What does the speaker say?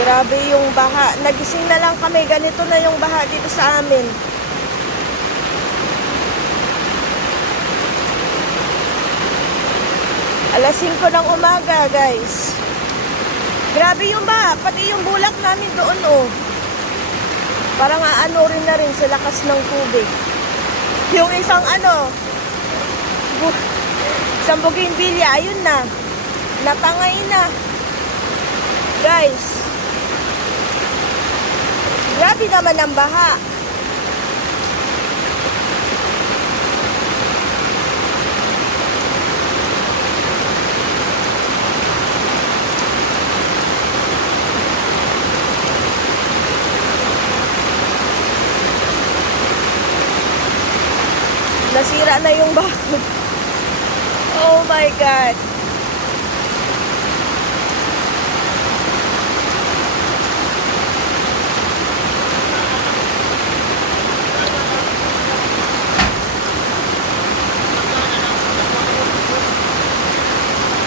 Grabe yung baha. Nagising na lang kami. Ganito na yung baha dito sa amin. Alas 5 ng umaga, guys. Grabe yung baha. Pati yung bulak namin doon, oh. Parang aano rin na rin sa lakas ng tubig. Yung isang isang bougainvillea, ayun na. Napangay na. Guys. Grabe naman ang baha. Nasira na yung bahay. Oh my God.